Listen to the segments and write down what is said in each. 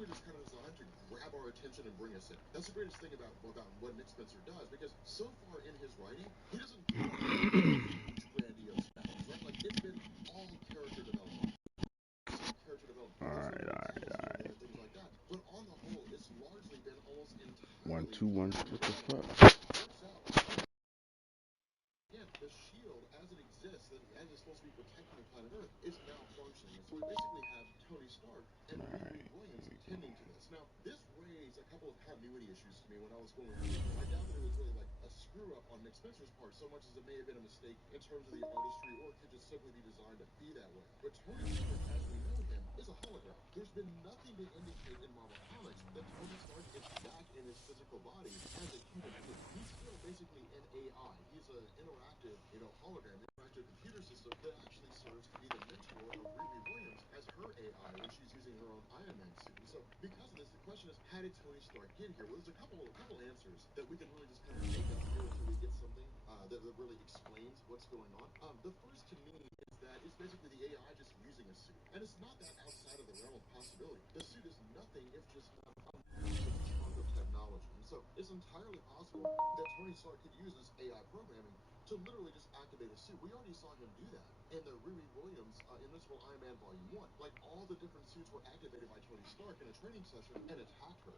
literally just kind of designed to grab our attention and bring us in. That's the greatest thing about what Nick Spencer does, because so far in his writing, he doesn't grandiose battles, right? Like, it's been all character development. All right. Things like that. But on the whole, it's largely been almost entirely 1, 2, 1, what the fuck? Yeah, the shield, as it exists, as it's supposed to be protecting the planet Earth, is malfunctioning. And so we basically have Tony Stark and Riri Williams tending to this. Now, this raised a couple of continuity issues to me when I was going through it. I doubt that it was really like a screw up on Nick Spencer's part so much as it may have been a mistake in terms of the artistry, or it could just simply be designed to be that way. But Tony Stark, as we know him, is a hologram. There's been nothing to indicate in Marvel Comics that Tony Stark is back in his physical body as a human being. He's still basically an AI. He's an interactive, hologram, interactive computer system that actually serves to be the mentor of Riri Williams as her AI when she's using her own Iron Man suit. And so, because of this, the question is, how did Tony Stark get here? Well, there's a couple answers that we can really just kind of make up here until we get something that really explains what's going on. The first to me is that it's basically the AI just using a suit, and it's not that outside of the realm of possibility. The suit is nothing if just a massive chunk of technology, and so it's entirely possible that Tony Stark could use this AI programming to literally just activate a suit. We already saw him do that in the Riri Williams Invincible Iron Man Volume 1. Like, all the different suits were activated by Tony Stark in a training session and attacked her.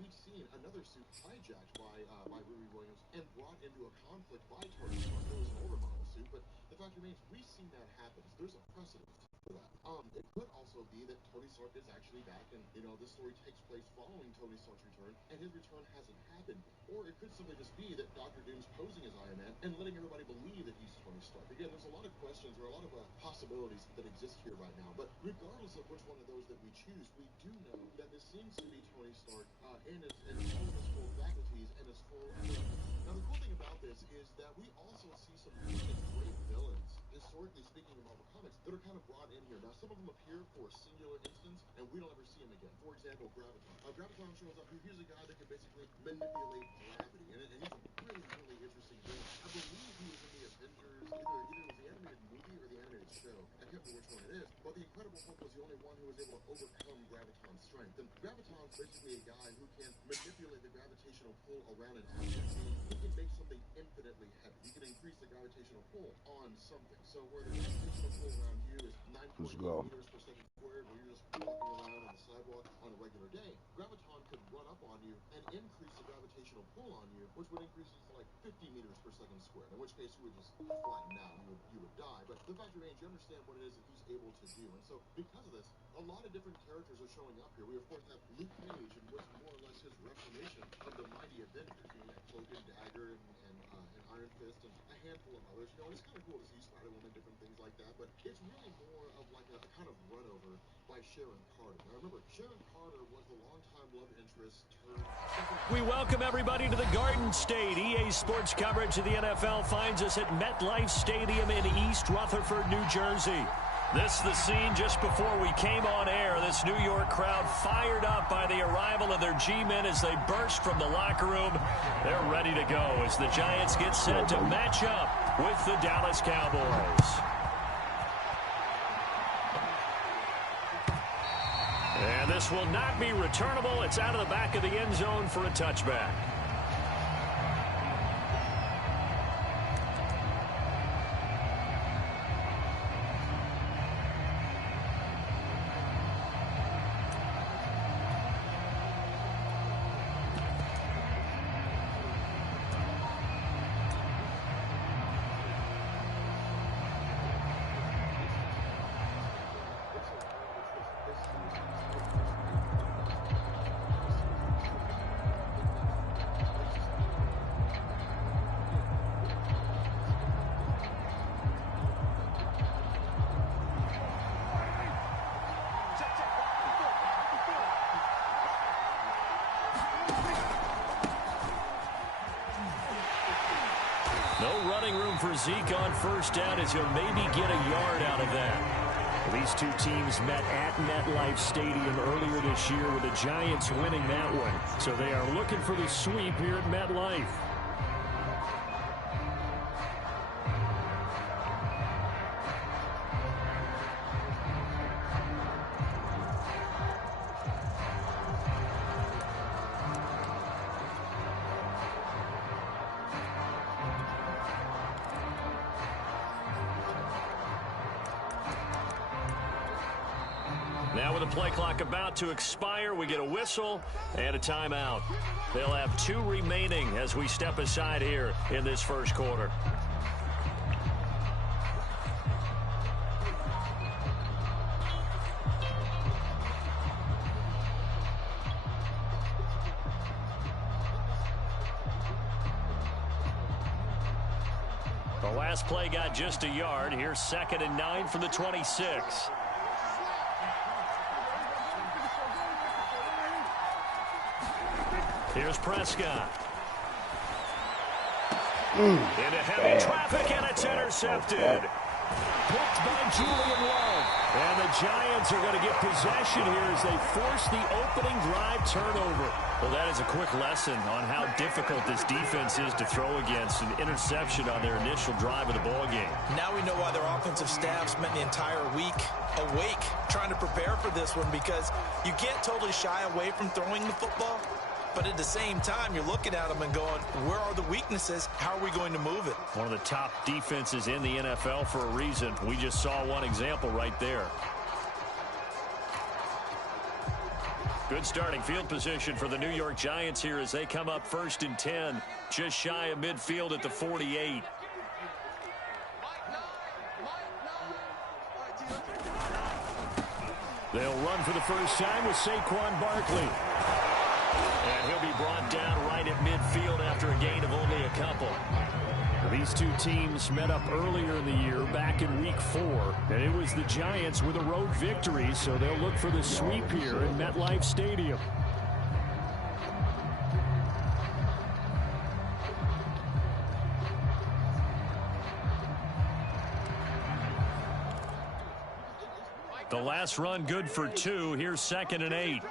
We've seen another suit hijacked by Riri Williams and brought into a conflict by Tony Stark. It was an older model suit, but the fact remains, we've seen that happen. So there's a precedent for that. It could also be that Tony Stark is actually back, and this story takes place following Tony Stark's return, and his return hasn't happened. Or it could simply just be that Dr. Doom's posing as Iron Man and letting everybody believe that he's Tony Stark. Again, there's a lot of questions or a lot of possibilities that exist here right now. But regardless of which one of those that we choose, we do know that this seems to be Tony Stark in all of his full faculties and his full ability. Now, the cool thing about this is that we also see some really great villains, historically speaking, in Marvel Comics that are kind of brought in here. Now, some of them appear for a singular instance, and we don't ever see him again. For example, Graviton. Graviton shows up. He's a guy that can basically manipulate gravity, and he's a really, really interesting villain. I believe he was in the Avengers, either it was the animated movie or the animated show. I can't remember which one it is, but the Incredible Hulk was the only one who was able to overcome Graviton's strength. And Graviton's basically a guy who can manipulate the gravitational pull around an object, meaning he can make something infinitely heavy. He can increase the gravitational pull on something. So where the gravitational pull around you is 9.8 meters per second squared, where you're just walking around on the sidewalk on a regular day, Graviton could run up on you and increase the gravitational pull on you, which would increase it to like 50 meters per second squared, in which case you would just flatten out, you would die. But the fact remains, you understand what it is that he's able to do. And so because of this, a lot of different characters are showing up here. We of course have Luke Cage, and what's more or less his reformation of the Mighty Avengers. You have Cloak and Dagger and Iron Fist and a handful of others. And it's kind of cool to see Spider-Woman, different things like that, but it's really more of like a kind of run over by Sharon Carter. Now remember, Sharon Carter was the longtime love interest turned... We welcome everybody to the Garden State. EA Sports coverage of the NFL finds us at MetLife Stadium in East Rutherford, New Jersey. This is the scene just before we came on air. This New York crowd fired up by the arrival of their G-men as they burst from the locker room. They're ready to go as the Giants get set to match up with the Dallas Cowboys. And this will not be returnable. It's out of the back of the end zone for a touchback. No running room for Zeke on first down as he'll maybe get a yard out of that. These two teams met at MetLife Stadium earlier this year with the Giants winning that one. So they are looking for the sweep here at MetLife. Now with the play clock about to expire, we get a whistle and a timeout. They'll have 2 remaining as we step aside here in this first quarter. The last play got just a yard. Here's 2nd and 9 from the 26. Here's Prescott. Into heavy traffic, and it's intercepted. Picked by Julian Love. And the Giants are going to get possession here as they force the opening drive turnover. Well, that is a quick lesson on how difficult this defense is to throw against. An interception on their initial drive of the ball game. Now we know why their offensive staff spent the entire week awake trying to prepare for this one, because you can't totally shy away from throwing the football. But at the same time, you're looking at them and going, where are the weaknesses? How are we going to move it? One of the top defenses in the NFL for a reason. We just saw one example right there. Good starting field position for the New York Giants here as they come up 1st and 10, just shy of midfield at the 48. They'll run for the first time with Saquon Barkley. And he'll be brought down right at midfield after a gain of only a couple. These two teams met up earlier in the year, back in Week 4. And it was the Giants with a road victory, so they'll look for the sweep here in MetLife Stadium. The last run good for 2. Here's 2nd and 8.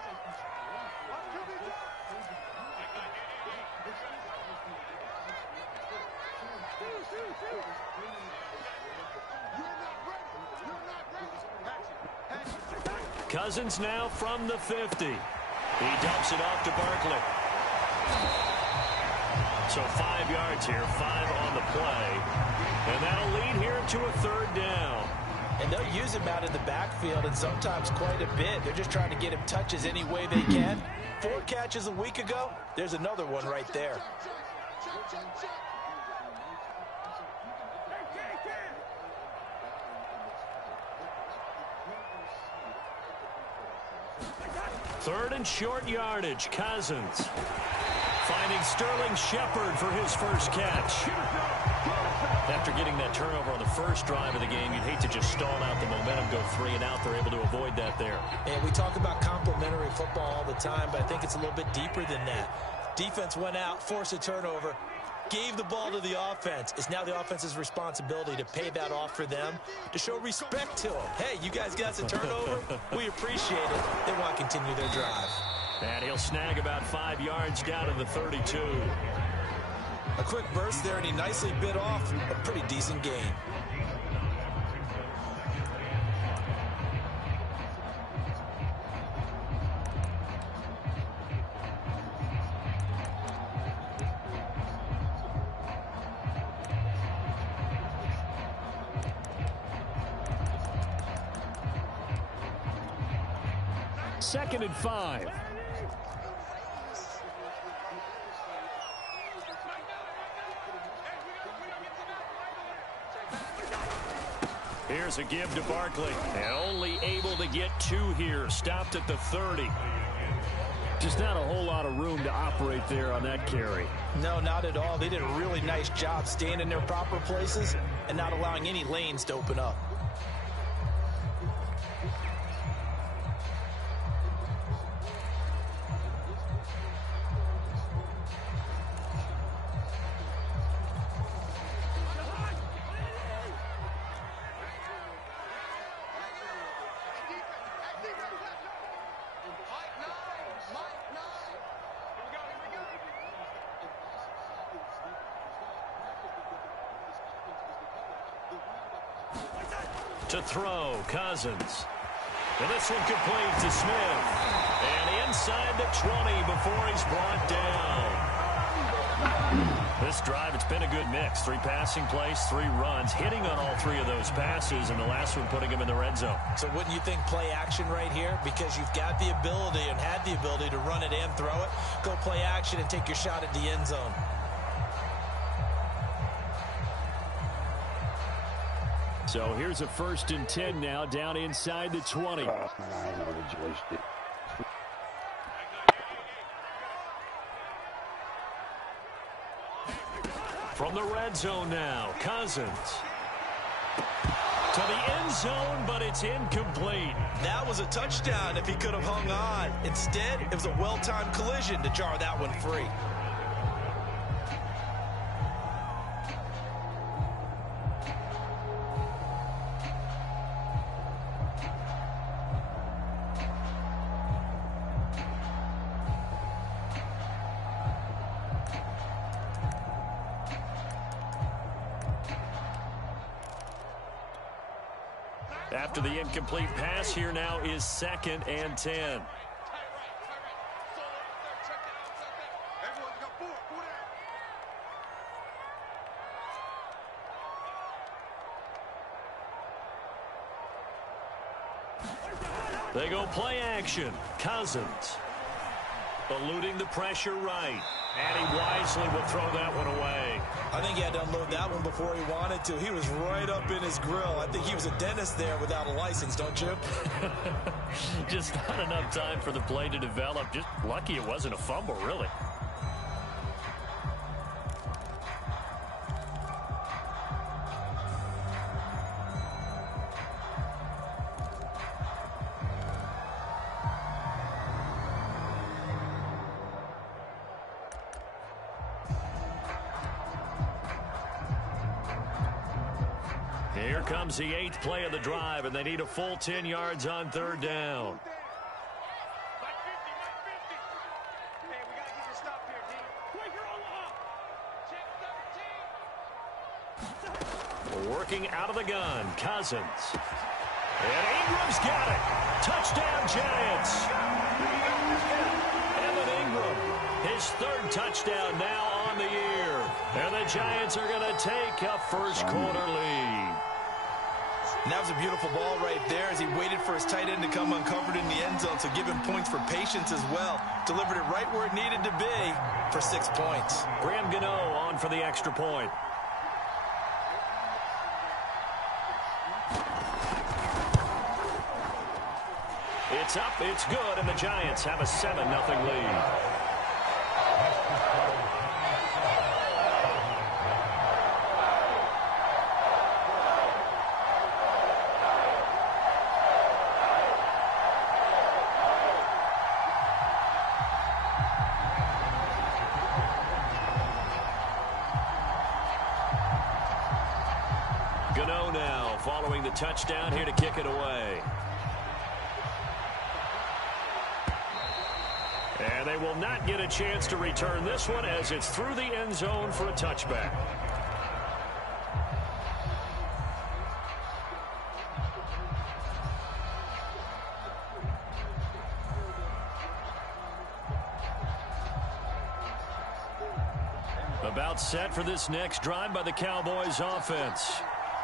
Cousins now from the 50. He dumps it off to Barkley. So 5 yards here, 5 on the play. And that'll lead here to a 3rd down. And they'll use him out in the backfield, and sometimes quite a bit. They're just trying to get him touches any way they can. 4 catches a week ago. There's another one right there. Third and short yardage. Cousins finding Sterling Shepard for his first catch. After getting that turnover on the first drive of the game, you'd hate to just stall out the momentum, go 3 and out. They're able to avoid that there. And we talk about complementary football all the time, but I think it's a little bit deeper than that. Defense went out, forced a turnover, gave the ball to the offense. It's now the offense's responsibility to pay that off for them, to show respect to them. Hey, you guys got a turnover? We appreciate it. They want to continue their drive. And he'll snag about 5 yards down to the 32. A quick burst there, and he nicely bit off a pretty decent gain. Second and 5. Here's a give to Barkley. And only able to get 2 here. Stopped at the 30. Just not a whole lot of room to operate there on that carry. No, not at all. They did a really nice job staying in their proper places and not allowing any lanes to open up. To throw, Cousins. And this one complete to Smith. And inside the 20 before he's brought down. This drive, it's been a good mix. 3 passing plays, 3 runs, hitting on all 3 of those passes, and the last one putting him in the red zone. So wouldn't you think play action right here? Because you've got the ability and had the ability to run it and throw it. Go play action and take your shot at the end zone. So here's a 1st and 10 now, down inside the 20. From the red zone now, Cousins. To the end zone, but it's incomplete. That was a touchdown if he could have hung on. Instead, it was a well-timed collision to jar that one free. After the incomplete pass, here now is 2nd and 10. They go play action. Cousins eluding the pressure right. And he wisely will throw that one away. I think he had to unload that one before he wanted to. He was right up in his grill. I think he was a dentist there without a license, don't you? Just not enough time for the play to develop. Just lucky it wasn't a fumble, really. Here comes the 8th play of the drive, and they need a full 10 yards on 3rd down. Working out of the gun, Cousins. And Ingram's got it. Touchdown, Giants. Evan Ingram, his 3rd touchdown now on the year. And the Giants are going to take a first-quarter lead. And that was a beautiful ball right there as he waited for his tight end to come uncovered in the end zone, so give him points for patience as well. Delivered it right where it needed to be for 6 points. Graham Gano on for the extra point. It's up, it's good, and the Giants have a 7-0 lead. Gano now following the touchdown here to kick it away. And they will not get a chance to return this one as it's through the end zone for a touchback. About set for this next drive by the Cowboys offense.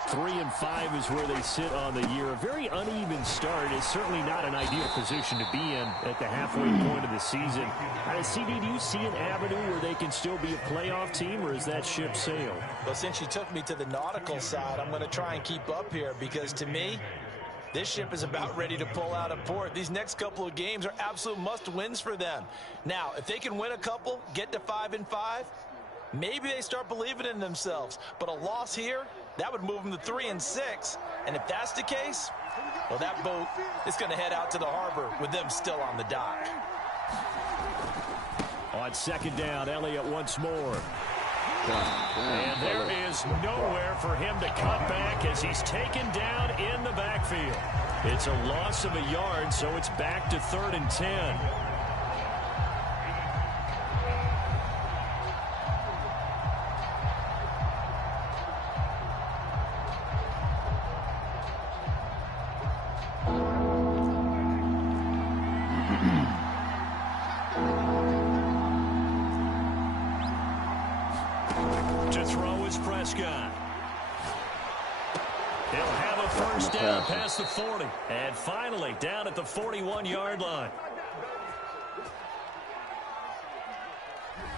3-5 is where they sit on the year. A very uneven start is certainly not an ideal position to be in at the halfway point of the season. CD, do you see an avenue where they can still be a playoff team, or is that ship sailed? Well, since you took me to the nautical side, I'm going to try and keep up here because, to me, this ship is about ready to pull out of port. These next couple of games are absolute must-wins for them. Now, if they can win a couple, get to 5-5, maybe they start believing in themselves. But a loss here, that would move them to 3-6. And if that's the case, well, that boat is going to head out to the harbor with them still on the dock. On 2nd down, Elliott once more. And there is nowhere for him to cut back as he's taken down in the backfield. It's a loss of a yard, so it's back to 3rd and 10. To throw is Prescott. He'll have a first down past the 40. And finally down at the 41-yard line.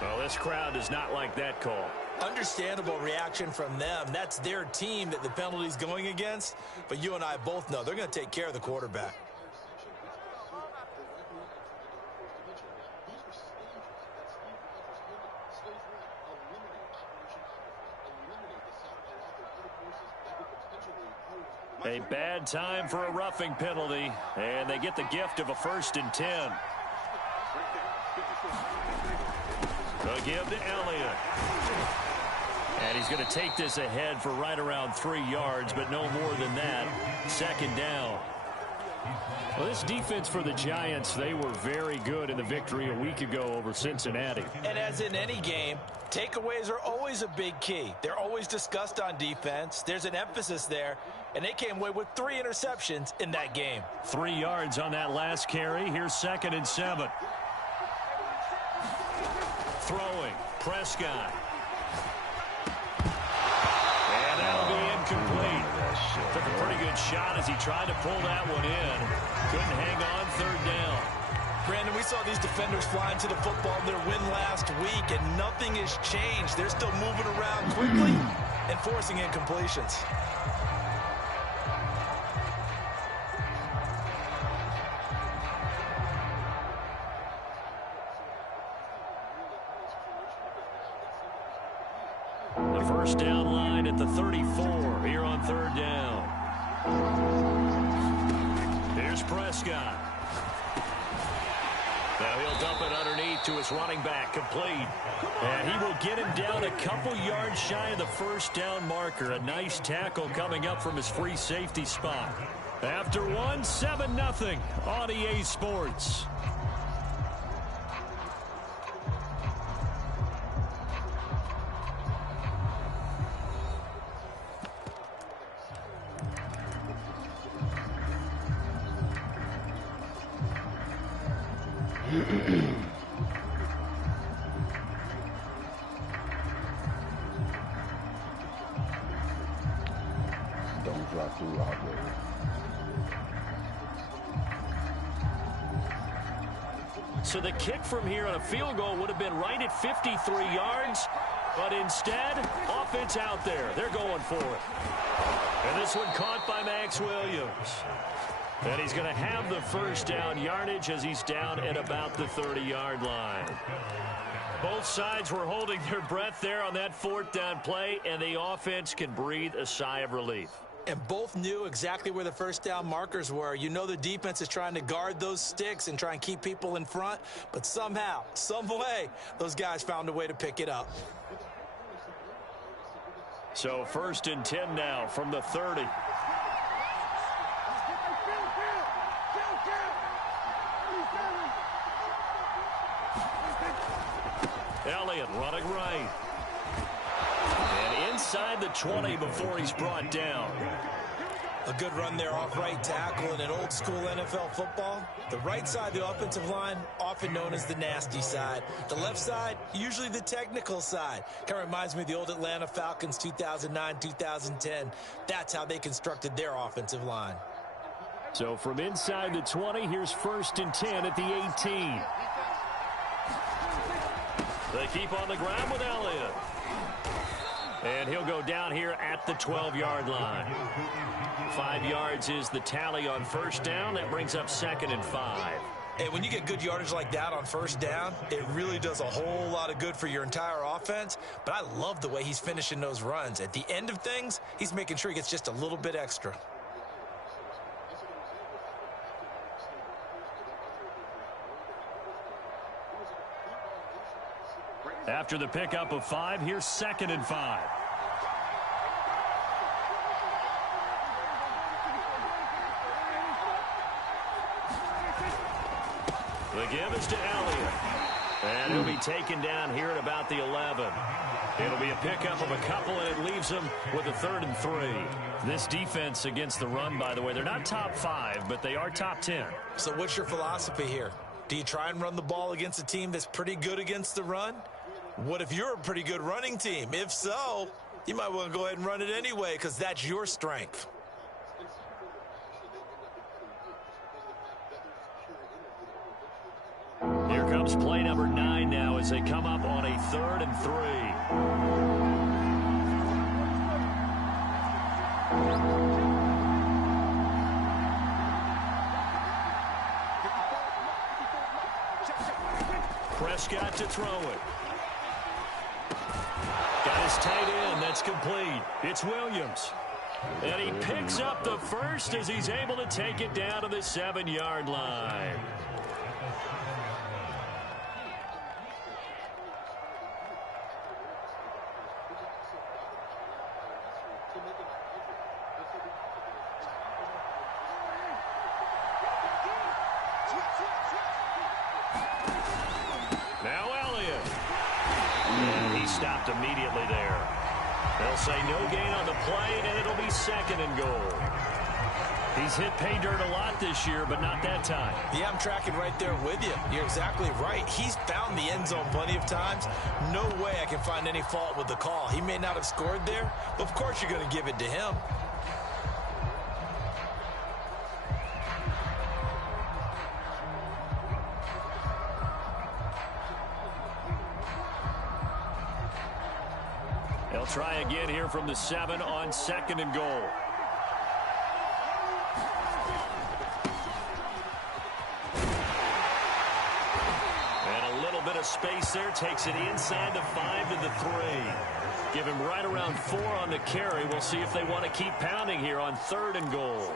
Well, this crowd does not like that call. Understandable reaction from them. That's their team that the penalty's going against. But you and I both know they're going to take care of the quarterback. A bad time for a roughing penalty, and they get the gift of a 1st and 10. They'll give to Elliott. And he's going to take this ahead for right around 3 yards, but no more than that. 2nd down. Well, this defense for the Giants, they were very good in the victory a week ago over Cincinnati. And as in any game, takeaways are always a big key. They're always discussed on defense. There's an emphasis there, and they came away with 3 interceptions in that game. 3 yards on that last carry. Here's 2nd and 7. Throwing, Prescott. And that'll be incomplete. Took a pretty good shot as he tried to pull that one in. Couldn't hang on 3rd down. Brandon, we saw these defenders fly into the football in their win last week, and nothing has changed. They're still moving around quickly and forcing incompletions. The first down line at the 34 here on 3rd down. Here's Prescott. Now he'll dump it underneath to his running back, complete. And he will get him down a couple yards shy of the 1st down marker. A nice tackle coming up from his free safety spot. After 1, 7-0 on EA Sports. Don't drop the rock there. So the kick from here on a field goal would have been right at 53 yards, but instead, offense out there. They're going for it. And this one caught by Max Williams. And he's going to have the 1st down yardage as he's down at about the 30-yard line. Both sides were holding their breath there on that 4th down play, and the offense can breathe a sigh of relief. And both knew exactly where the 1st down markers were. You know the defense is trying to guard those sticks and try and keep people in front, but somehow, some way, those guys found a way to pick it up. So 1st and 10 now from the 30. Elliott running right. And inside the 20 before he's brought down. A good run there off right tackle in an old school NFL football. The right side of the offensive line, often known as the nasty side. The left side, usually the technical side. Kind of reminds me of the old Atlanta Falcons 2009-2010. That's how they constructed their offensive line. So from inside the 20, here's 1st and 10 at the 18. They keep on the ground with Elliott. And he'll go down here at the 12-yard line. 5 yards is the tally on 1st down. That brings up 2nd and 5. And when you get good yardage like that on 1st down, it really does a whole lot of good for your entire offense. But I love the way he's finishing those runs. At the end of things, he's making sure he gets just a little bit extra. After the pickup of 5, here's 2nd and 5. The give is to Elliott. And he'll be taken down here at about the 11. It'll be a pickup of a couple, and it leaves him with a 3rd and 3. This defense against the run, by the way, they're not top 5, but they are top 10. So what's your philosophy here? Do you try and run the ball against a team that's pretty good against the run? What if you're a pretty good running team? If so, you might want to go ahead and run it anyway because that's your strength. Here comes play number 9 now as they come up on a 3rd and 3. Prescott to throw it. Got his tight end. That's complete. It's Williams. And he picks up the first as he's able to take it down to the 7-yard line. Stopped immediately there. They'll say no gain on the play, and it'll be 2nd and goal. He's hit pay dirt a lot this year, but not that time. Yeah, I'm tracking right there with you. You're exactly right. He's found the end zone plenty of times. No way I can find any fault with the call. He may not have scored there, but of course you're going to give it to him. They'll try again here from the 7 on 2nd and goal. And a little bit of space there. Takes it inside the 5 to the 3. Give him right around 4 on the carry. We'll see if they want to keep pounding here on 3rd and goal.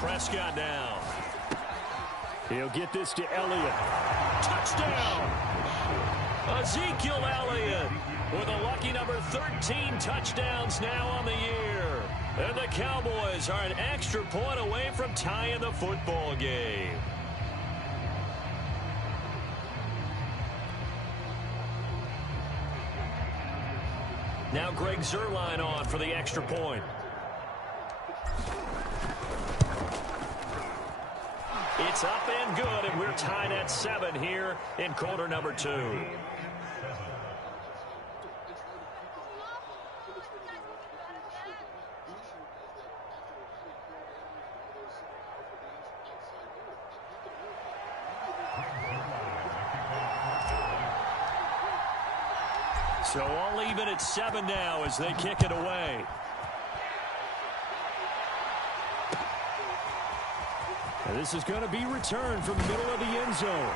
Prescott down. He'll get this to Elliott. Touchdown! Ezekiel Elliott with a lucky number 13 touchdowns now on the year. And the Cowboys are an extra point away from tying the football game. Now Greg Zuerlein on for the extra point. It's up and good, and we're tied at 7 here in quarter number 2. So all even at 7 now as they kick it away. And this is going to be returned from the middle of the end zone.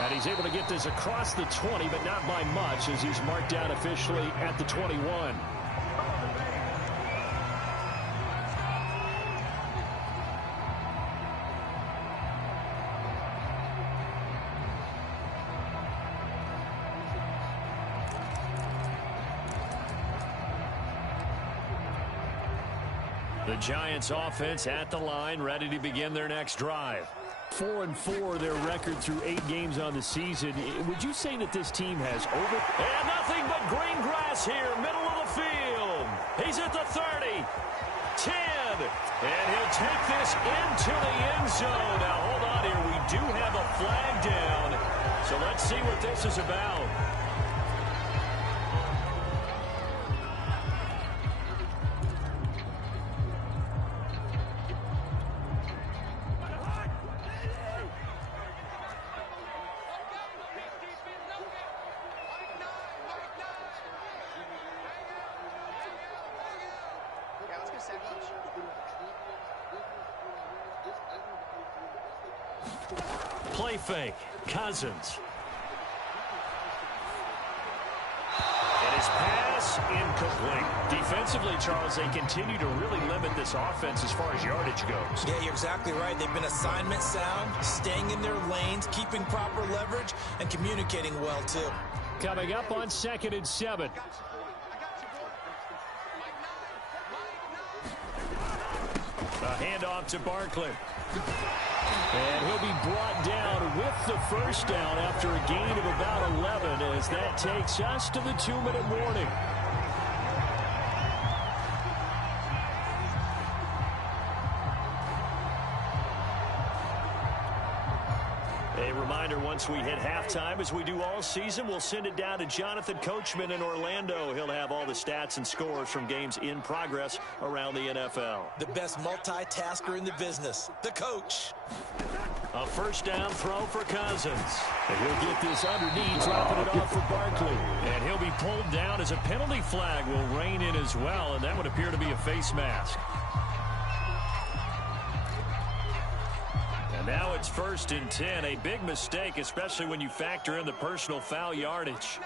And he's able to get this across the 20, but not by much as he's marked down officially at the 21. The Giants offense at the line, ready to begin their next drive. 4-4 their record through 8 games on the season. Would you say that this team has And nothing but green grass here, middle of the field. He's at the 30, 10, and he'll take this into the end zone. Now hold on here, we do have a flag down, so let's see what this is about. Play fake. Cousins. And his pass incomplete. Defensively, Charles, they continue to really limit this offense as far as yardage goes. Yeah, you're exactly right. They've been assignment sound, staying in their lanes, keeping proper leverage, and communicating well, too. Coming up on 2nd and 7. A handoff to Barkley. And he'll be brought down with the first down after a gain of about 11 as that takes us to the 2-minute warning. A reminder, once we hit halftime, as we do all season, we'll send it down to Jonathan Coachman in Orlando. He'll have all the stats and scores from games in progress around the NFL. The best multitasker in the business, the coach. A first down throw for Cousins. And he'll get this underneath, dropping it off for Barkley. And he'll be pulled down as a penalty flag will rein in as well, and that would appear to be a face mask. And now it's 1st and 10. A big mistake, especially when you factor in the personal foul yardage.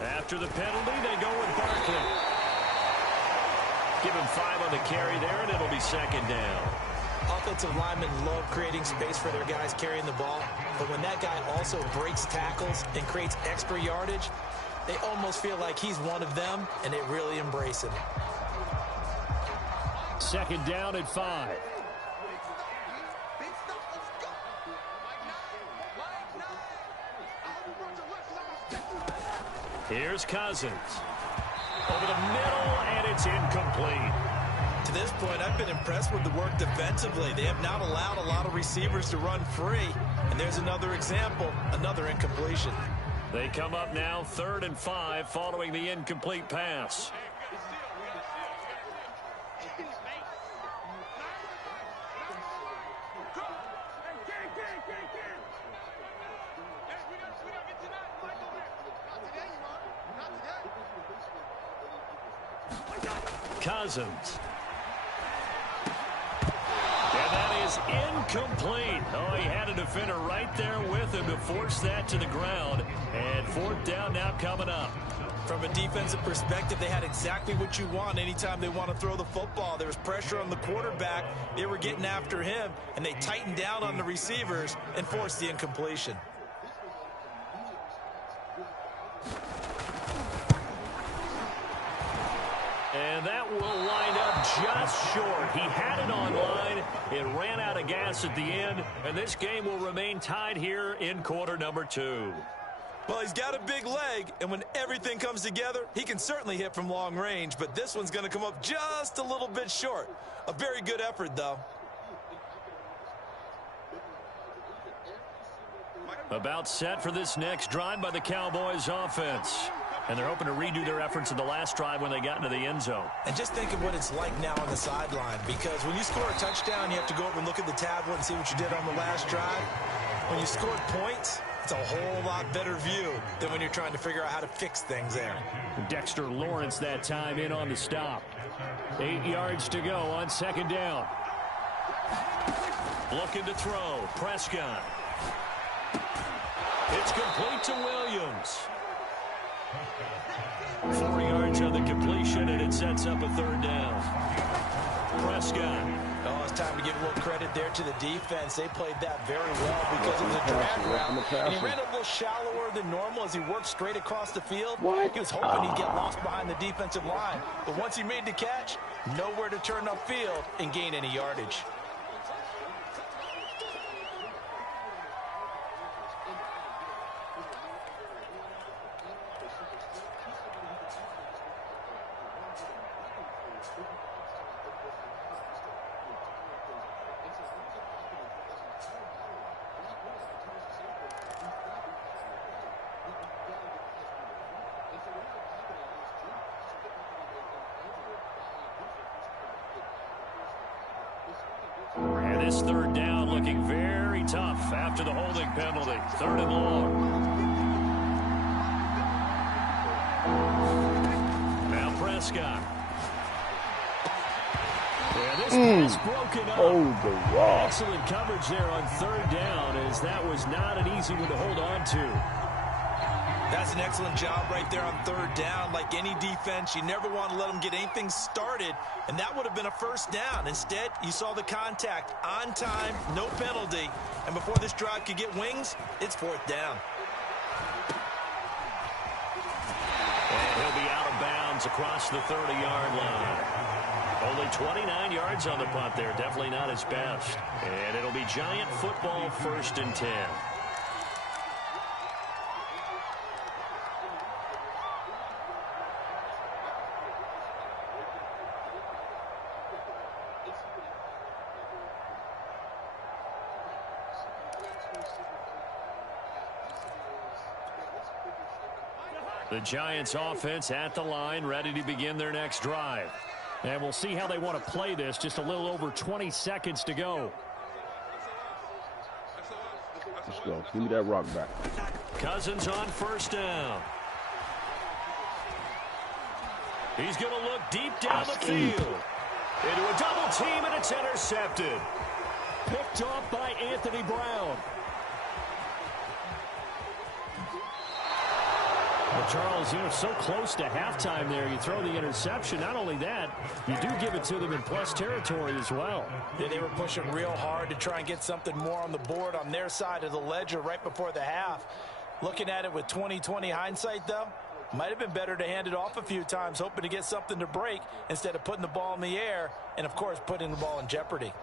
After the penalty, they go with Barkley. Give him 5 on the carry there, and it'll be 2nd down. Offensive linemen love creating space for their guys carrying the ball, but when that guy also breaks tackles and creates extra yardage, they almost feel like he's one of them, and they really embrace him. 2nd down at 5. Here's Cousins. Over the middle, and it's incomplete. To this point, I've been impressed with the work defensively. They have not allowed a lot of receivers to run free. And there's another example, another incompletion. They come up now 3rd and 5 following the incomplete pass. Cousins. And that is incomplete. Oh, he had a defender right there with him to force that to the ground. And 4th down now coming up. From a defensive perspective, they had exactly what you want anytime they want to throw the football. There was pressure on the quarterback. They were getting after him, and they tightened down on the receivers and forced the incompletion. And that will line up just short. He had it on line. It ran out of gas at the end, and this game will remain tied here in quarter number 2. Well, he's got a big leg, and when everything comes together, he can certainly hit from long range, but this one's going to come up just a little bit short. A very good effort, though. About set for this next drive by the Cowboys offense. And they're hoping to redo their efforts in the last drive when they got into the end zone. And just think of what it's like now on the sideline, because when you score a touchdown, you have to go over and look at the tablet and see what you did on the last drive. When you scored points, it's a whole lot better view than when you're trying to figure out how to fix things there. Dexter Lawrence that time in on the stop. 8 yards to go on 2nd down. Looking to throw. Prescott. It's complete to Williams. 4 yards on the completion, and it sets up a 3rd down. Prescott. Oh, it's time to give a little credit there to the defense. They played that very well because it was a drag route. And he ran a little shallower than normal as he worked straight across the field. He was hoping he'd get lost behind the defensive line. But once he made the catch, nowhere to turn upfield and gain any yardage. And this 3rd down looking very tough after the holding penalty. 3rd and long. Now Prescott. Yeah, this pass broken up. Oh, the rock. Excellent coverage there on 3rd down, as that was not an easy one to hold on to. That's an excellent job right there on third down. Like any defense, you never want to let them get anything started, and that would have been a first down. Instead, you saw the contact on time, no penalty, and before this drive could get wings, it's fourth down. And he'll be out of bounds across the 30-yard line. Only 29 yards on the punt there. Definitely not his best. And it'll be Giant football, 1st and 10. The Giants offense at the line, ready to begin their next drive. And we'll see how they want to play this. Just a little over 20 seconds to go. Let's go. Give me that rock back. Cousins on 1st down. He's going to look deep down the field. Into a double team, and it's intercepted. Picked off by Anthony Brown. Well, Charles, you know, so close to halftime there. You throw the interception. Not only that, you do give it to them in plus territory as well. Yeah, they were pushing real hard to try and get something more on the board on their side of the ledger right before the half. Looking at it with 20/20 hindsight, though, might have been better to hand it off a few times, hoping to get something to break instead of putting the ball in the air and, of course, putting the ball in jeopardy.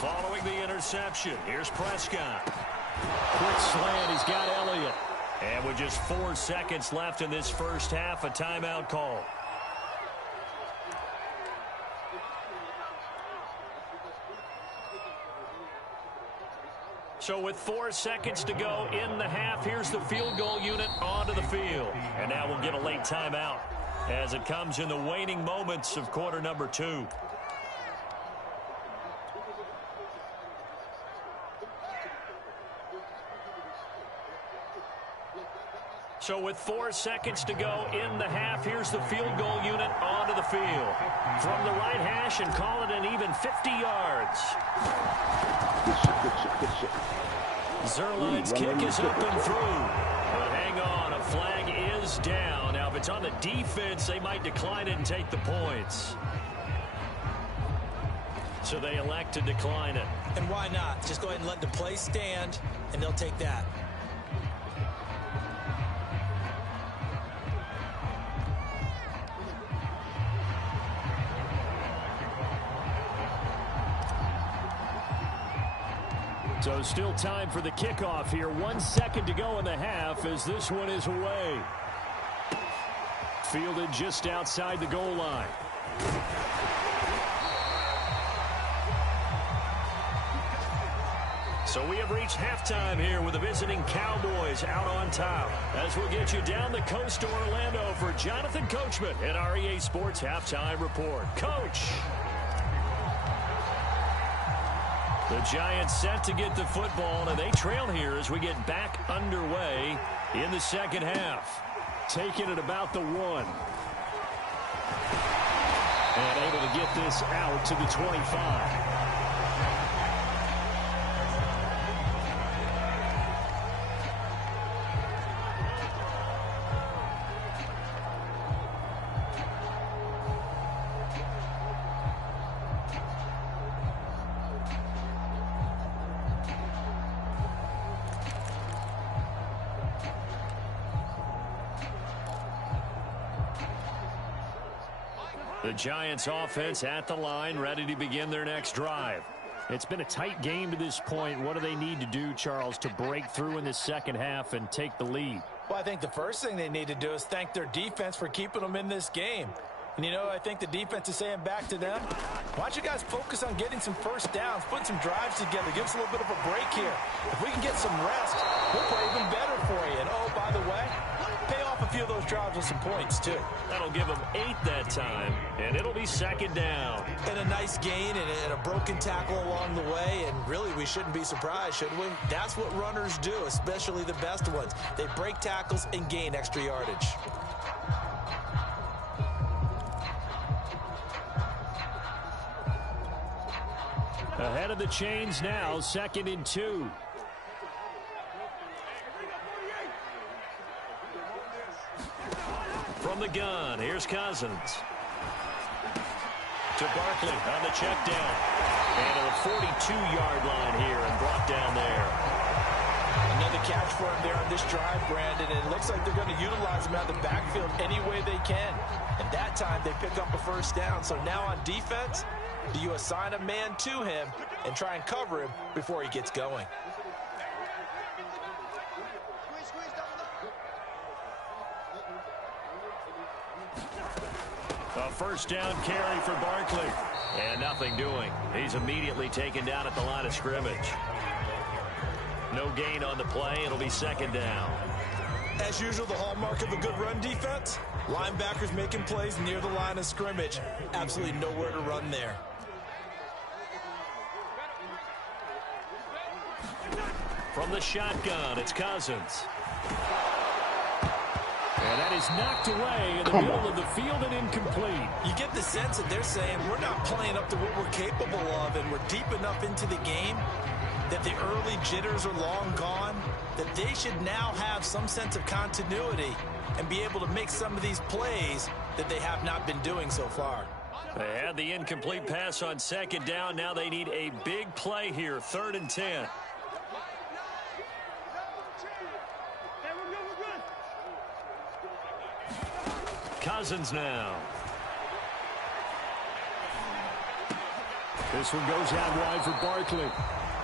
Following the interception, here's Prescott. Quick slant, he's got Elliott. And with just 4 seconds left in this first half, a timeout call. So with 4 seconds to go in the half, here's the field goal unit onto the field. And now we'll get a late timeout as it comes in the waning moments of quarter number 2. So with 4 seconds to go in the half, here's the field goal unit onto the field. From the right hash and call it an even 50 yards. Good shit. Zerline's kick is up and through. But hang on, a flag is down. Now, if it's on the defense, they might decline it and take the points. So they elect to decline it. And why not? Just go ahead and let the play stand, and they'll take that. So still time for the kickoff here. 1 second to go in the half as this one is away. Fielded just outside the goal line. So we have reached halftime here with the visiting Cowboys out on top. As we'll get you down the coast to Orlando for Jonathan Coachman at our EA Sports Halftime Report. Coach! The Giants set to get the football, and they trail here as we get back underway in the second half. Taking it about the 1. And able to get this out to the 25. The Giants offense at the line, ready to begin their next drive. It's been a tight game to this point. What do they need to do, Charles, to break through in the second half and take the lead? Well, I think the first thing they need to do is thank their defense for keeping them in this game. And, you know, I think the defense is saying back to them, why don't you guys focus on getting some first downs, putting some drives together, give us a little bit of a break here. If we can get some rest, we'll play even better for you. And, oh, by the way, pay off off a few of those drives with some points, too. That'll give them 8 that time, and it'll be second down. And a nice gain and a broken tackle along the way, and really we shouldn't be surprised, should we? That's what runners do, especially the best ones. They break tackles and gain extra yardage. Ahead of the chains now, 2nd and 2. From the gun, here's Cousins. To Barkley on the check down. And to the 42-yard line here and brought down there. Another catch for him there on this drive, Brandon. And it looks like they're going to utilize him out of the backfield any way they can. And that time they pick up a first down. So now on defense, do you assign a man to him and try and cover him before he gets going? A first down carry for Barkley. And nothing doing. He's immediately taken down at the line of scrimmage. No gain on the play. It'll be second down. As usual, the hallmark of a good run defense, linebackers making plays near the line of scrimmage. Absolutely nowhere to run there. From the shotgun, it's Cousins. And that is knocked away in the middle of the field and incomplete. You get the sense that they're saying we're not playing up to what we're capable of, and we're deep enough into the game that the early jitters are long gone, that they should now have some sense of continuity and be able to make some of these plays that they have not been doing so far. They had the incomplete pass on second down. Now they need a big play here, 3rd and 10. Cousins now. This one goes out wide for Barkley.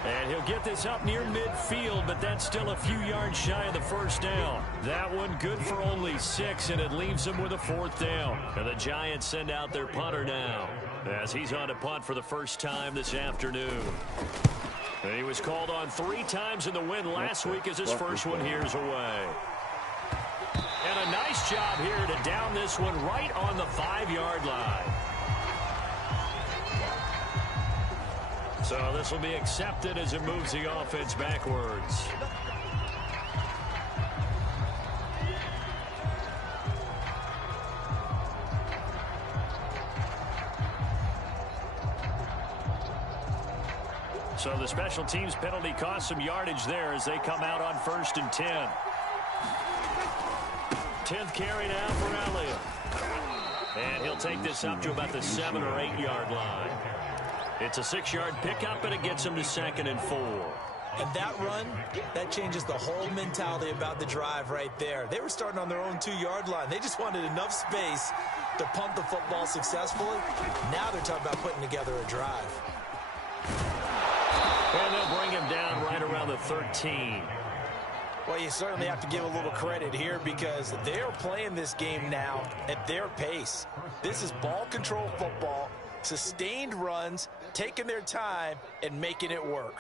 And he'll get this up near midfield, but that's still a few yards shy of the first down. That one good for only 6, and it leaves him with a 4th down. And the Giants send out their punter now, as he's on to punt for the first time this afternoon. And he was called on 3 times in the win last week as his first one here's away. And a nice job here to down this one right on the 5-yard line. So this will be accepted as it moves the offense backwards. So the special teams penalty cost some yardage there as they come out on 1st and 10. 10th carry now for Elliott. And he'll take this up to about the 7 or 8 yard line. It's a 6-yard pickup, and it gets him to 2nd and 4. And that run, that changes the whole mentality about the drive right there. They were starting on their own 2-yard line. They just wanted enough space to pump the football successfully. Now they're talking about putting together a drive. And they'll bring him down right around the 13. Well, you certainly have to give a little credit here because they're playing this game now at their pace. This is ball control football, sustained runs, taking their time and making it work.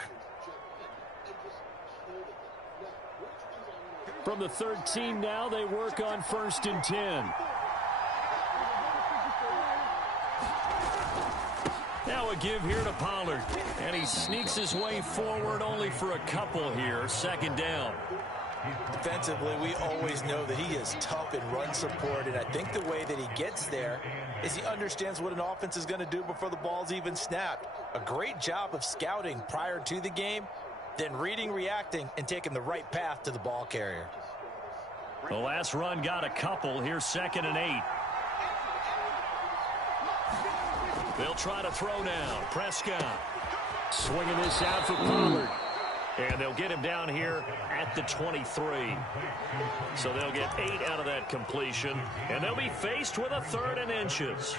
From the 13 now, they work on 1st and 10. Now a give here to Pollard. And he sneaks his way forward only for a couple here. 2nd down. Defensively, we always know that he is tough in run support, and I think the way that he gets there is he understands what an offense is going to do before the ball's even snapped. A great job of scouting prior to the game, then reading, reacting, and taking the right path to the ball carrier. The last run got a couple. Here's 2nd and 8. They'll try to throw now. Prescott swinging this out for Pollard. And they'll get him down here at the 23. So they'll get 8 out of that completion. And they'll be faced with a 3rd and inches.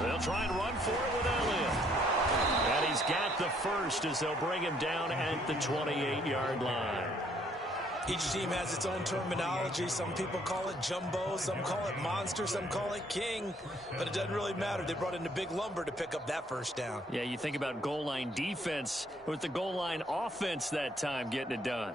They'll try and run for it with Elliott. And he's got the first as they'll bring him down at the 28-yard line. Each team has its own terminology. Some people call it jumbo, some call it monster, some call it king. But it doesn't really matter. They brought in the big lumber to pick up that first down. Yeah, you think about goal line defense with the goal line offense that time getting it done.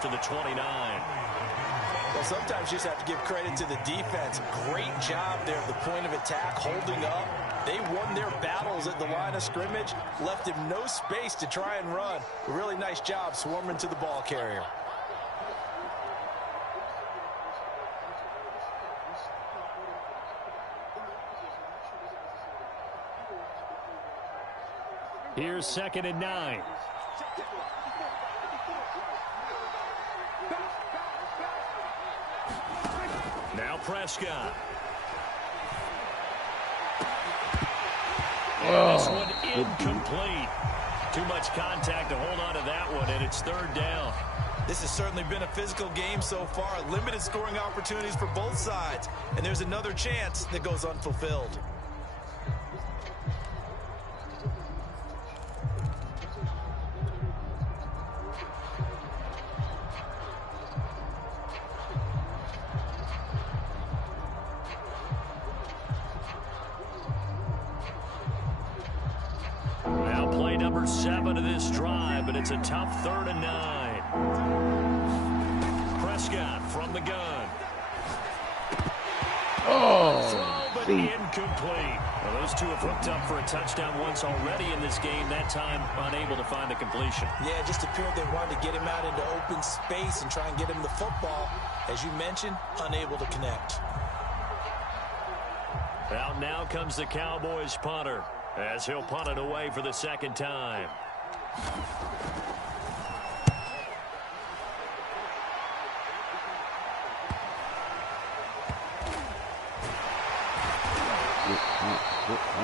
To the 29. Well, sometimes you just have to give credit to the defense. Great job there at the point of attack, holding up. They won their battles at the line of scrimmage, left him no space to try and run. A really nice job swarming to the ball carrier. Here's 2nd and 9. Now Prescott. And this one incomplete. Too much contact to hold on to that one, and it's 3rd down. This has certainly been a physical game so far. Limited scoring opportunities for both sides. And there's another chance that goes unfulfilled. Number 7 of this drive, but it's a tough 3rd and 9. Prescott from the gun. Throw, but incomplete. Well, those two have hooked up for a touchdown once already in this game. That time, unable to find the completion. Yeah, it just appeared they wanted to get him out into open space and try and get him the football. As you mentioned, unable to connect. Out now comes the Cowboys punter, as he'll punt it away for the 2nd time.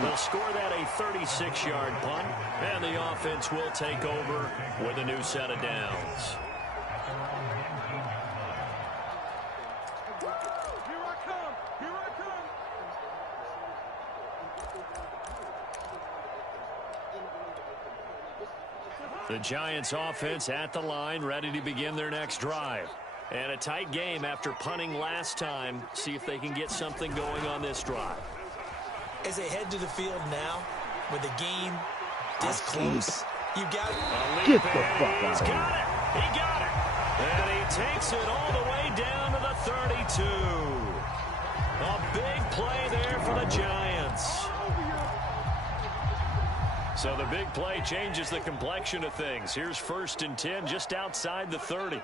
They'll score that a 36-yard punt, and the offense will take over with a new set of downs. The Giants offense at the line, ready to begin their next drive. And a tight game after punting last time. See if they can get something going on this drive. As they head to the field now, with the game this close, you got it. Get the fuck out of here. Got it. He got it. And he takes it all the way down to the 32. A big play there for the Giants. So the big play changes the complexion of things. Here's 1st and 10 just outside the 30.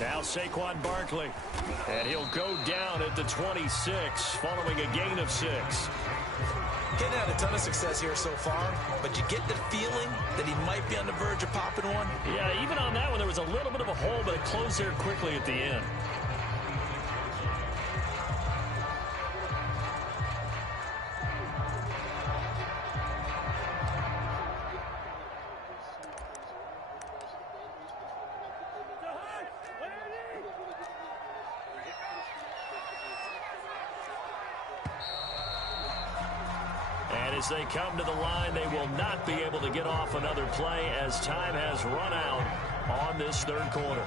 Now Saquon Barkley. And he'll go down at the 26 following a gain of 6. Getting had a ton of success here so far, but you get the feeling that he might be on the verge of popping one. Yeah, even on that one, there was a little bit of a hole, but it closed there quickly at the end. As they come to the line, they will not be able to get off another play as time has run out on this 3rd quarter.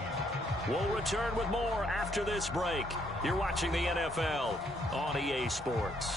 We'll return with more after this break. You're watching the NFL on EA Sports.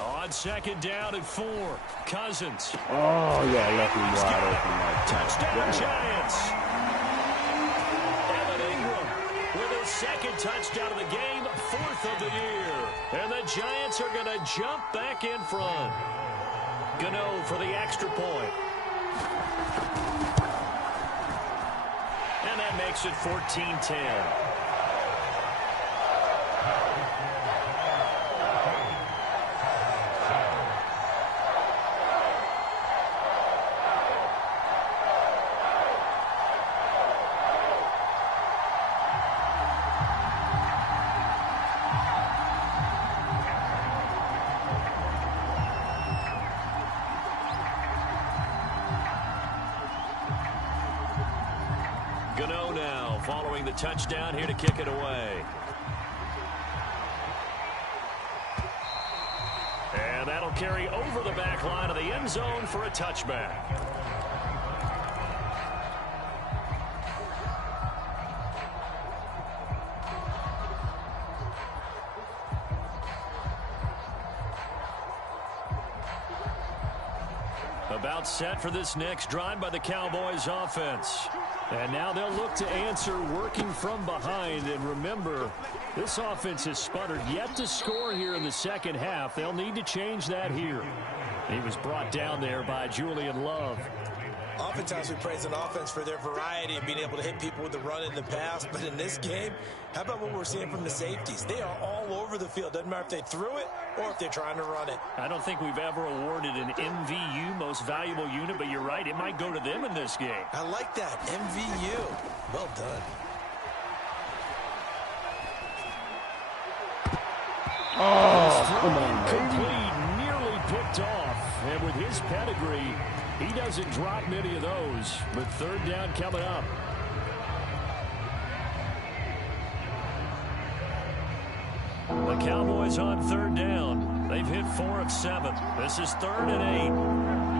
On 2nd down and 4, Cousins. Oh, yeah, left him wide open like Touchdown, Giants. Evan Ingram with his second touchdown of the game, 4th of the year. And the Giants are going to jump back in front. Gano for the extra point. And that makes it 14-10. Gano now following the touchdown here to kick it away. And that'll carry over the back line of the end zone for a touchback. About set for this next drive by the Cowboys offense. And now they'll look to answer working from behind. And remember, this offense has sputtered yet to score here in the second half. They'll need to change that here. He was brought down there by Julian Love. Oftentimes we praise an offense for their variety and being able to hit people with the run in the pass. But in this game, how about what we're seeing from the safeties? They are all over the field. Doesn't matter if they threw it or if they're trying to run it. I don't think we've ever awarded an MVU, most valuable unit, but you're right. It might go to them in this game. I like that. MVU. Well done. Oh, come on, baby. Complete, nearly picked off. And with his pedigree, he doesn't drop many of those. But third down coming up. The Cowboys on third down. They've hit 4 of 7. This is 3rd and 8.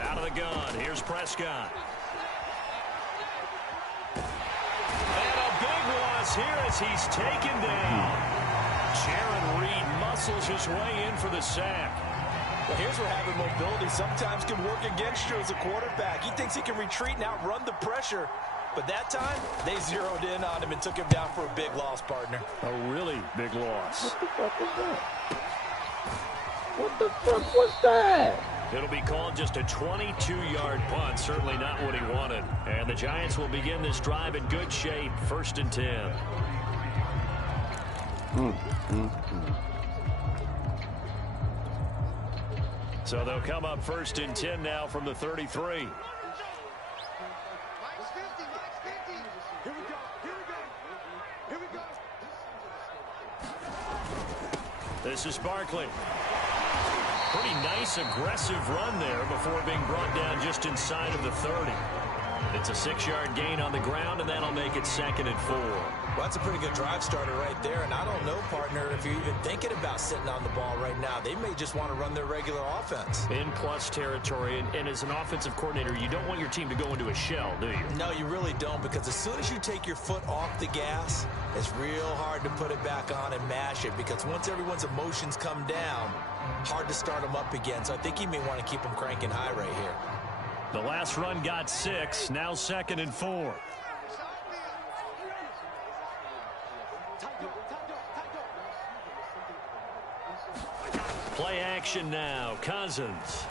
Out of the gun. Here's Prescott. And a big loss here as he's taken down. Jaron Reed muscles his way in for the sack. Well, here's where having mobility sometimes can work against you as a quarterback. He thinks he can retreat and outrun the pressure. But that time, they zeroed in on him and took him down for a big loss, partner. A really big loss. What the fuck was that? What the fuck was that? It'll be called just a 22-yard punt. Certainly not what he wanted. And the Giants will begin this drive in good shape. 1st and 10. So they'll come up 1st and 10 now from the 33. This is Barkley. Pretty nice, aggressive run there before being brought down just inside of the 30. It's a 6-yard gain on the ground, and that'll make it 2nd and 4. Well, that's a pretty good drive starter right there. And I don't know, partner, if you're even thinking about sitting on the ball right now. They may just want to run their regular offense. In plus territory. And as an offensive coordinator, you don't want your team to go into a shell, do you? No, you really don't, because as soon as you take your foot off the gas, it's real hard to put it back on and mash it, because once everyone's emotions come down, hard to start them up again. So I think you may want to keep them cranking high right here. The last run got 6. Now 2nd and 4. Play action now. Cousins.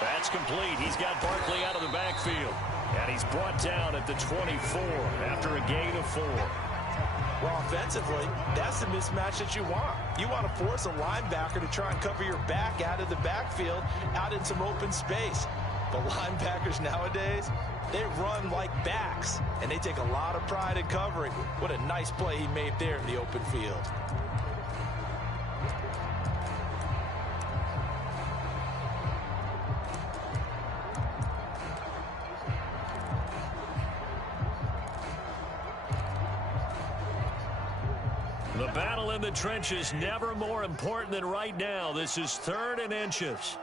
That's complete. He's got Barkley out of the backfield. And he's brought down at the 24 after a gain of 4. Well, offensively, that's the mismatch that you want. You want to force a linebacker to try and cover your back out of the backfield, out in some open space. But linebackers nowadays, they run like backs, and they take a lot of pride in covering. What a nice play he made there in the open field. The battle in the trenches never more important than right now. This is 3rd and inches.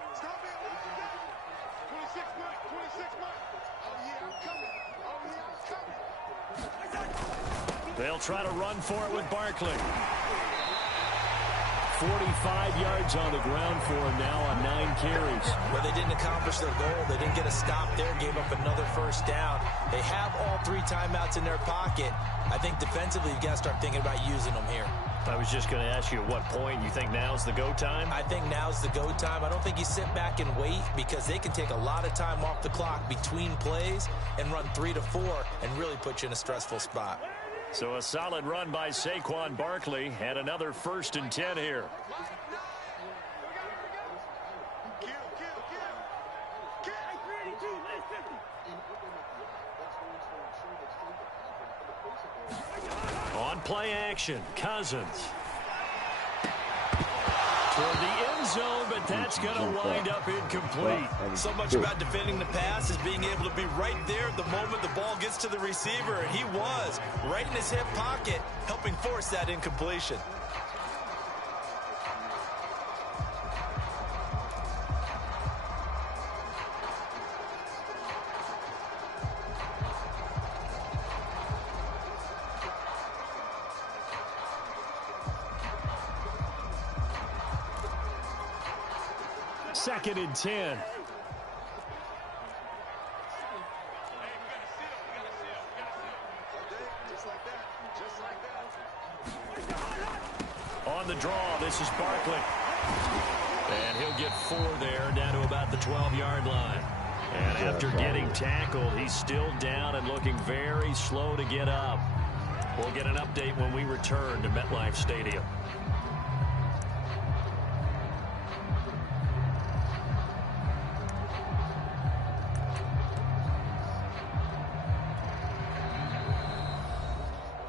They'll try to run for it with Barkley. 45 yards on the ground for him now on 9 carries. Well, they didn't accomplish their goal. They didn't get a stop there, gave up another first down. They have all 3 timeouts in their pocket. I think defensively you've got to start thinking about using them here. I was just going to ask you at what point you think now's the go time? I think now's the go time. I don't think you sit back and wait because they can take a lot of time off the clock between plays and run 3 to 4 and really put you in a stressful spot. So a solid run by Saquon Barkley and another 1st and 10 here. On play action, Cousins. Toward the end zone, but that's going to wind up incomplete. So much about defending the pass is being able to be right there the moment the ball gets to the receiver. And he was right in his hip pocket, helping force that incompletion. Second and 10. On the draw, this is Barkley. And he'll get 4 there, down to about the 12-yard line. And after getting tackled, he's still down and looking very slow to get up. We'll get an update when we return to MetLife Stadium.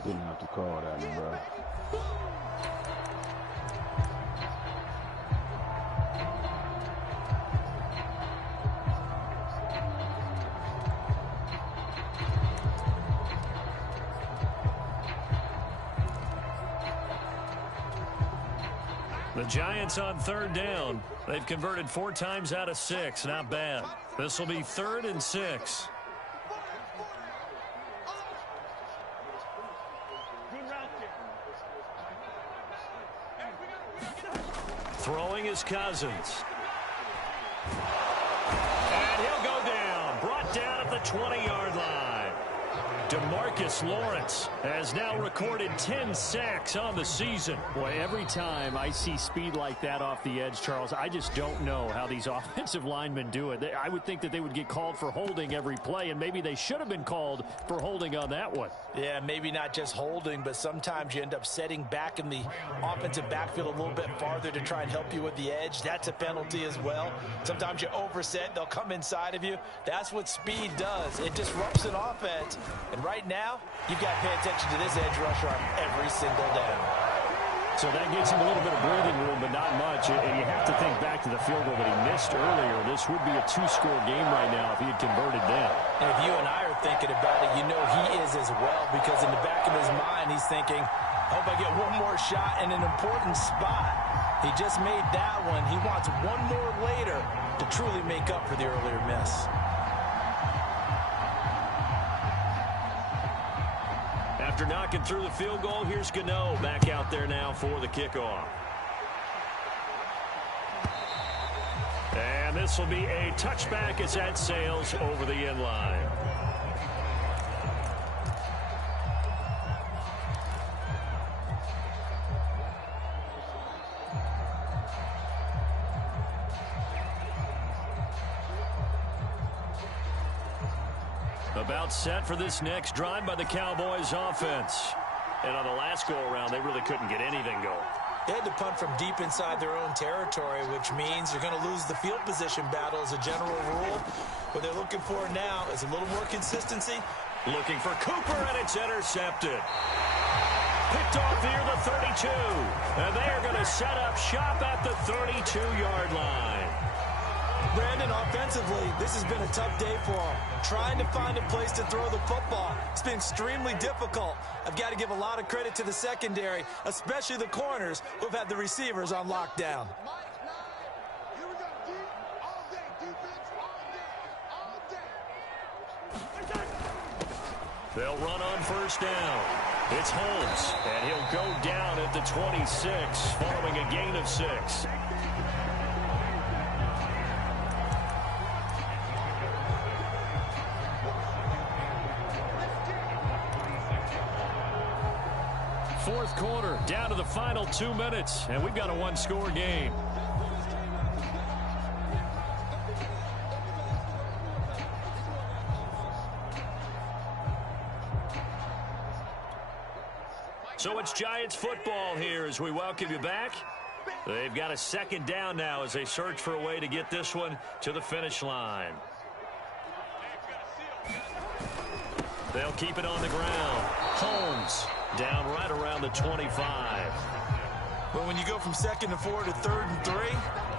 Didn't have to call that, bro. The Giants on 3rd down. They've converted 4 times out of 6. Not bad. This will be 3rd and 6. Throwing is Cousins. And he'll go down. Brought down at the 20-yard line. DeMarcus Lawrence has now recorded 10 sacks on the season. Boy, every time I see speed like that off the edge, Charles, I just don't know how these offensive linemen do it. I would think that they would get called for holding every play, and maybe they should have been called for holding on that one. Yeah, maybe not just holding, but sometimes you end up setting back in the offensive backfield a little bit farther to try and help you with the edge. That's a penalty as well. Sometimes you overset, they'll come inside of you. That's what speed does. It disrupts an offense. And right now, you've got to pay attention to this edge rusher on every single down. So that gets him a little bit of breathing room, but not much. And you have to think back to the field goal that he missed earlier. This would be a 2-score game right now if he had converted then. And if you and I are thinking about it, you know he is as well, because in the back of his mind, he's thinking, I hope I get one more shot in an important spot. He just made that one. He wants one more later to truly make up for the earlier miss. After knocking through the field goal, here's Gano back out there now for the kickoff. And this will be a touchback as that sails over the end line. About set for this next drive by the Cowboys offense. And on the last go-around, they really couldn't get anything going. They had to punt from deep inside their own territory, which means you're going to lose the field position battle as a general rule. What they're looking for now is a little more consistency. Looking for Cooper, and it's intercepted. Picked off near the 32. And they are going to set up shop at the 32-yard line. Brandon, offensively, this has been a tough day for him. Trying to find a place to throw the football. It's been extremely difficult. I've got to give a lot of credit to the secondary, especially the corners who've had the receivers on lockdown. They'll run on 1st down. It's Holmes, and he'll go down at the 26 following a gain of 6. Fourth quarter, down to the final 2 minutes, and we've got a one-score game. So it's Giants football here as we welcome you back. They've got a second down now as they search for a way to get this one to the finish line. They'll keep it on the ground. Holmes down right around the 25. Well, when you go from 2nd and 4 to 3rd and 3,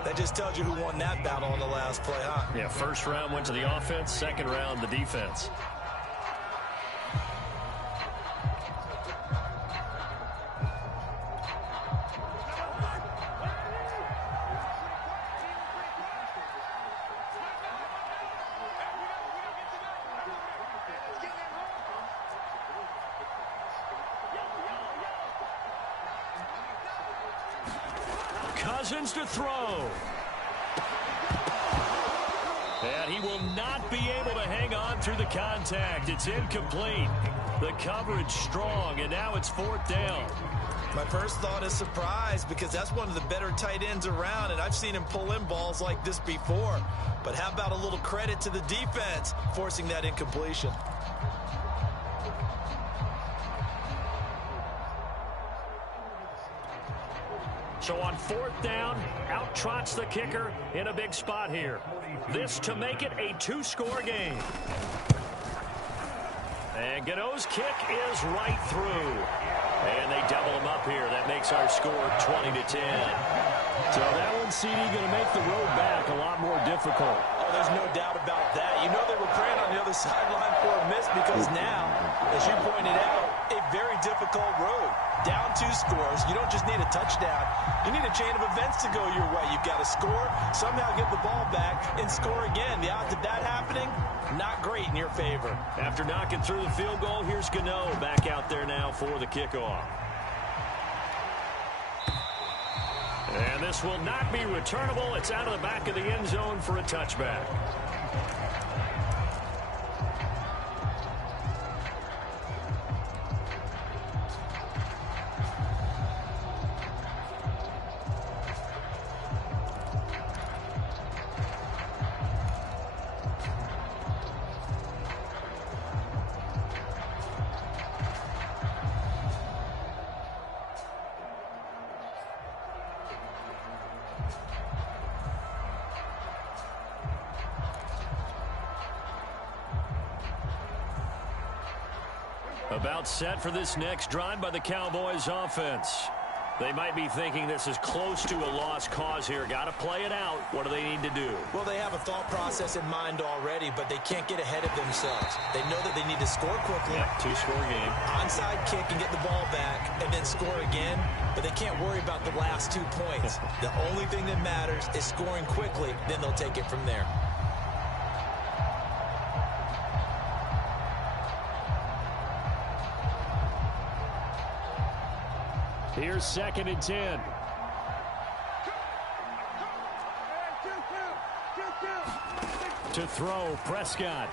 that just tells you who won that battle on the last play, huh? Yeah, first round went to the offense, second round the defense. Cousins to throw. And he will not be able to hang on through the contact. It's incomplete. The coverage strong, and now it's 4th down. My first thought is surprise because that's one of the better tight ends around, and I've seen him pull in balls like this before. But how about a little credit to the defense forcing that incompletion? So on 4th down, out trots the kicker in a big spot here. This to make it a 2-score game. And Gano's kick is right through. And they double him up here. That makes our score 20-10. So that one, CD, going to make the road back a lot more difficult. Oh, there's no doubt about that. You know they were praying on the other sideline for a miss because now, as you pointed out, a very difficult road. Down 2 scores. You don't just need a touchdown. You need a chain of events to go your way. You've got to score, somehow get the ball back, and score again. The odds of that happening, not great in your favor. After knocking through the field goal, here's Gano back out there now for the kickoff. And this will not be returnable. It's out of the back of the end zone for a touchback. About set for this next drive by the Cowboys offense. They might be thinking this is close to a lost cause here. Got to play it out. What do they need to do? Well, they have a thought process in mind already, but they can't get ahead of themselves. They know that they need to score quickly. Yep, 2-score game. Onside kick and get the ball back and then score again, but they can't worry about the last 2 points. The only thing that matters is scoring quickly, then they'll take it from there. Here's 2nd and 10. To throw, Prescott.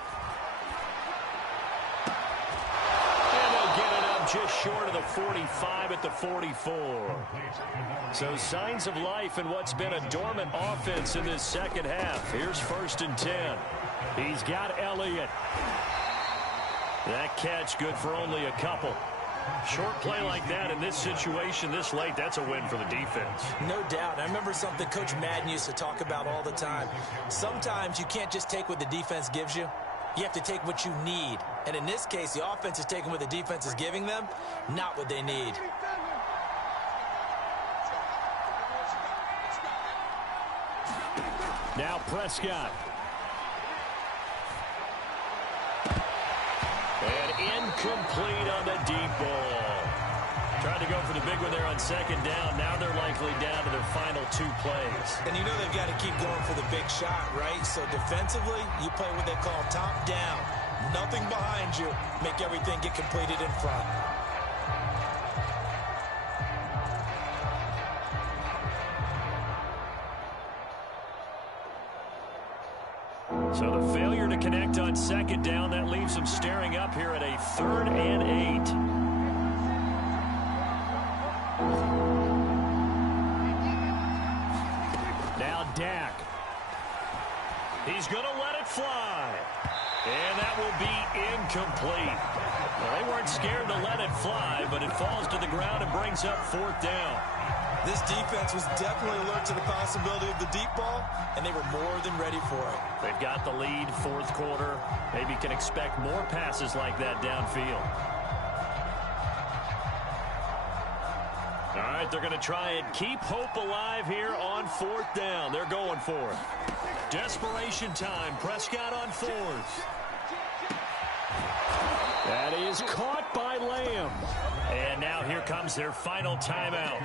And they'll get it up just short of the 45 at the 44. So signs of life in what's been a dormant offense in this second half. Here's 1st and 10. He's got Elliott. That catch good for only a couple. Short play like that in this situation this late, that's a win for the defense. No doubt. I remember something Coach Madden used to talk about all the time. Sometimes you can't just take what the defense gives you. You have to take what you need. And in this case, the offense is taking what the defense is giving them, not what they need. Now Prescott. And incomplete on the deep ball. Tried to go for the big one there on 2nd down. Now they're likely down to their final 2 plays. And you know they've got to keep going for the big shot, right? So defensively, you play what they call top down. Nothing behind you. Make everything get completed in front. So the failure to connect on second down, that leaves them staring up here at a 3rd and 8. Now Dak. He's going to let it fly. And that will be incomplete. Well, they weren't scared to let it fly, but it falls to the ground and brings up 4th down. This defense was definitely alert to the possibility of the deep ball, and they were more than ready for it. They've got the lead, 4th quarter. Maybe can expect more passes like that downfield. All right, they're going to try and keep hope alive here on 4th down. They're going for it. Desperation time. Prescott on 4th. That is caught by Lamb. And now here comes their final timeout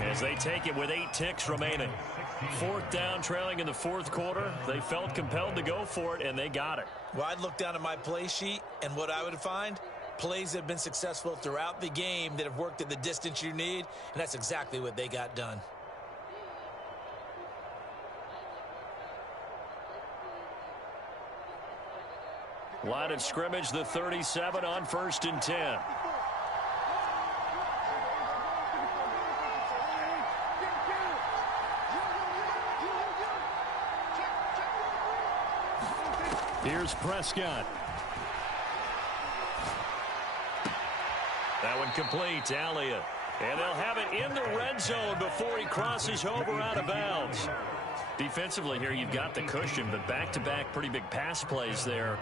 as they take it with 8 ticks remaining. 4th down, trailing in the 4th quarter. They felt compelled to go for it, and they got it. Well, I'd look down at my play sheet, and what I would find, plays that have been successful throughout the game that have worked at the distance you need, and that's exactly what they got done. Line of scrimmage, the 37 on 1st and 10. Here's Prescott. That one complete to Elliott. And they'll have it in the red zone before he crosses over out of bounds. Defensively here, you've got the cushion, but back-to-back pretty big pass plays there.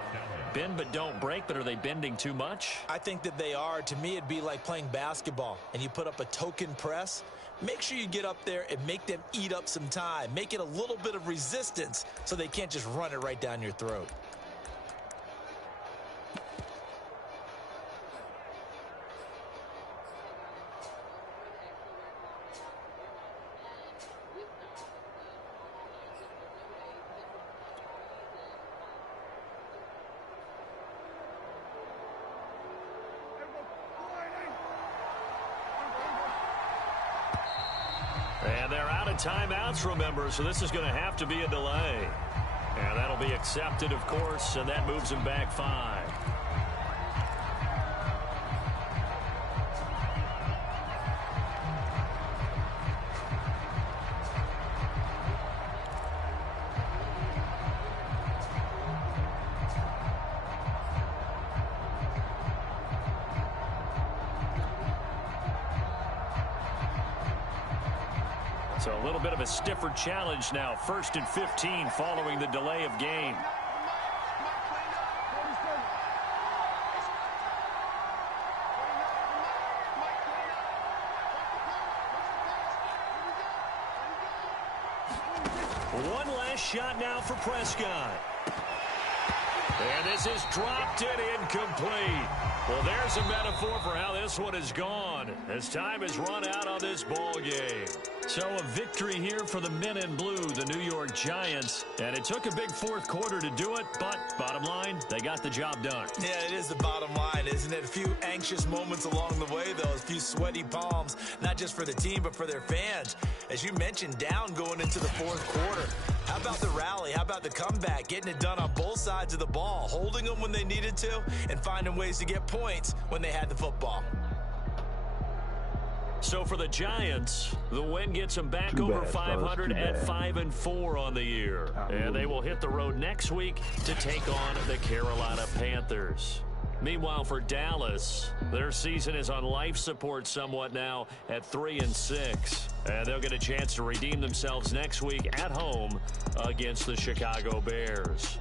Bend but don't break, but are they bending too much? I think that they are. To me, it'd be like playing basketball, and you put up a token press. Make sure you get up there and make them eat up some time. Make it a little bit of resistance so they can't just run it right down your throat. And they're out of timeouts, remember, so this is going to have to be a delay. And that'll be accepted, of course, and that moves them back 5. So a little bit of a stiffer challenge now. 1st and 15 following the delay of game. One last shot now for Prescott. And this is dropped and incomplete. Well, there's a metaphor for how this one has gone as time has run out on this ball game. So a victory here for the men in blue, the New York Giants. And it took a big 4th quarter to do it, but bottom line, they got the job done. Yeah, it is the bottom line, isn't it? A few anxious moments along the way, though. A few sweaty palms, not just for the team, but for their fans. As you mentioned, down going into the 4th quarter. How about the rally? How about the comeback? Getting it done on both sides of the ball, holding them when they needed to, and finding ways to get points when they had the football. So for the Giants, the win gets them back over 500 at 5-4 on the year. And they will hit the road next week to take on the Carolina Panthers. Meanwhile, for Dallas, their season is on life support somewhat now at 3-6. And they'll get a chance to redeem themselves next week at home against the Chicago Bears.